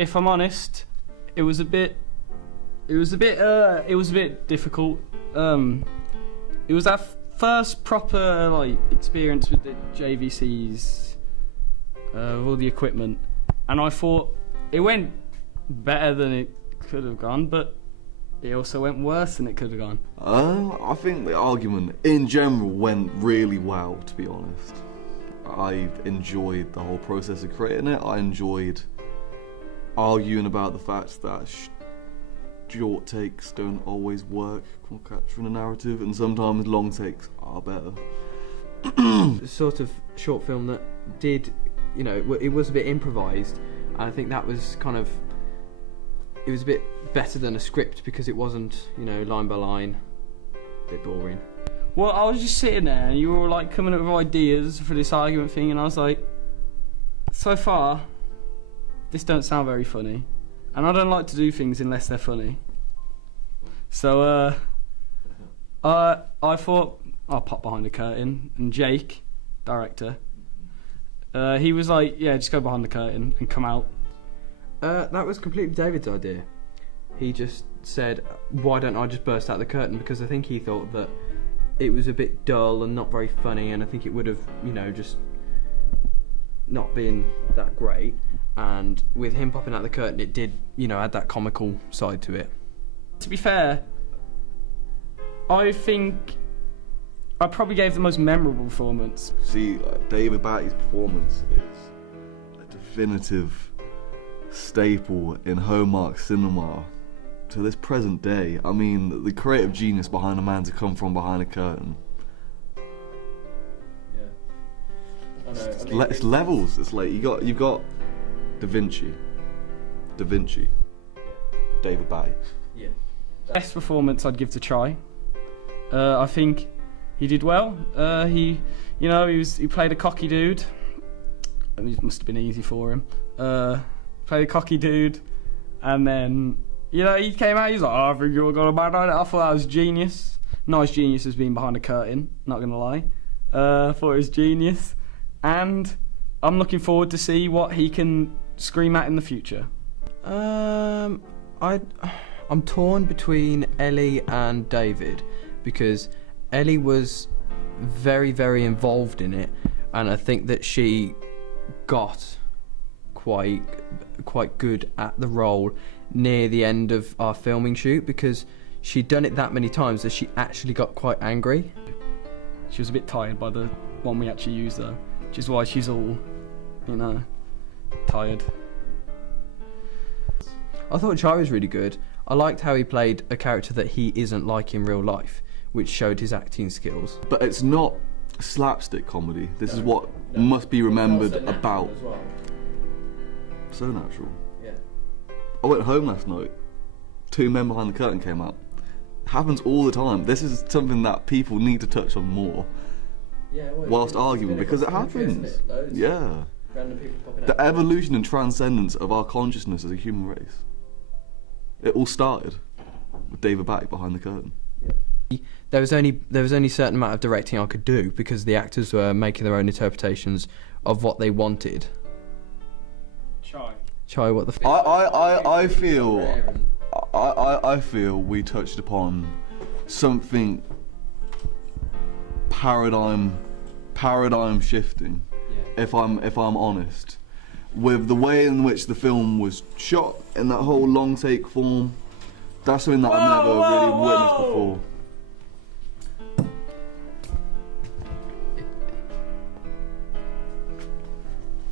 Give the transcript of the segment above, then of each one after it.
if I'm honest, it was a bit difficult. It was our first proper experience with the JVCs, with all the equipment, and I thought it went better than it could have gone, but it also went worse than it could have gone. I think the argument in general went really well, to be honest. I enjoyed the whole process of creating it. I enjoyed arguing about the fact that short takes don't always work for capturing a narrative, and sometimes long takes are better. Sort of short film that did, it was a bit improvised, and I think that was it was a bit better than a script because it wasn't, line by line, a bit boring. Well, I was just sitting there and you were coming up with ideas for this argument thing, and I was like, so far, this don't sound very funny. And I don't like to do things unless they're funny. So I thought I'll pop behind the curtain, and Jake, director, he was like, yeah, just go behind the curtain and come out. That was completely David's idea. He just said, why don't I just burst out the curtain, because I think he thought that it was a bit dull and not very funny, and I think it would have, just not been that great. And with him popping out the curtain, it did, add that comical side to it. To be fair, I think I probably gave the most memorable performance. See, David Batty's performance is a definitive staple in Hallmark cinema to this present day. I mean, the creative genius behind a man to come from behind a curtain. Yeah. I know. It's levels. It's you've got Da Vinci, David Batty. Yeah. Best performance I'd give to Chai. I think he did well. He played a cocky dude. It must have been easy for him. Played a cocky dude, and then he came out. He's like, "Oh, I think you're gonna bad on it." I thought that was genius. Not as genius as being behind a curtain. Not gonna lie. I thought it was genius, and I'm looking forward to see what he can scream at in the future. I'm torn between Ellie and David, because Ellie was very, very involved in it, and I think that she got quite good at the role near the end of our filming shoot, because she'd done it that many times that she actually got quite angry. She was a bit tired by the one we actually used though, which is why she's all, tired. I thought Chai was really good. I liked how he played a character that he isn't like in real life, which showed his acting skills. But it's not slapstick comedy. This is what must be remembered about. As well. So natural. Yeah. I went home last night. 2 men behind the curtain came out. Happens all the time. This is something that people need to touch on more. Yeah, whilst arguing, because it happens. Yeah. Random people popping The evolution and transcendence of our consciousness as a human race. It all started with David Batty behind the curtain. Yeah. There was only a certain amount of directing I could do, because the actors were making their own interpretations of what they wanted. Chai, what the f***? I feel we touched upon something paradigm shifting. Yeah. If I'm honest, with the way in which the film was shot in that whole long take form, that's something that I've never really witnessed before.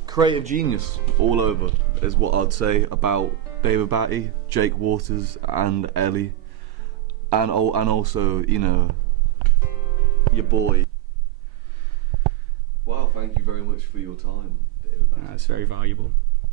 Creative genius all over is what I'd say about David Batty, Jake Waters and Ellie, and also, your boy. Wow, thank you very much for your time, David Batty. That's very valuable.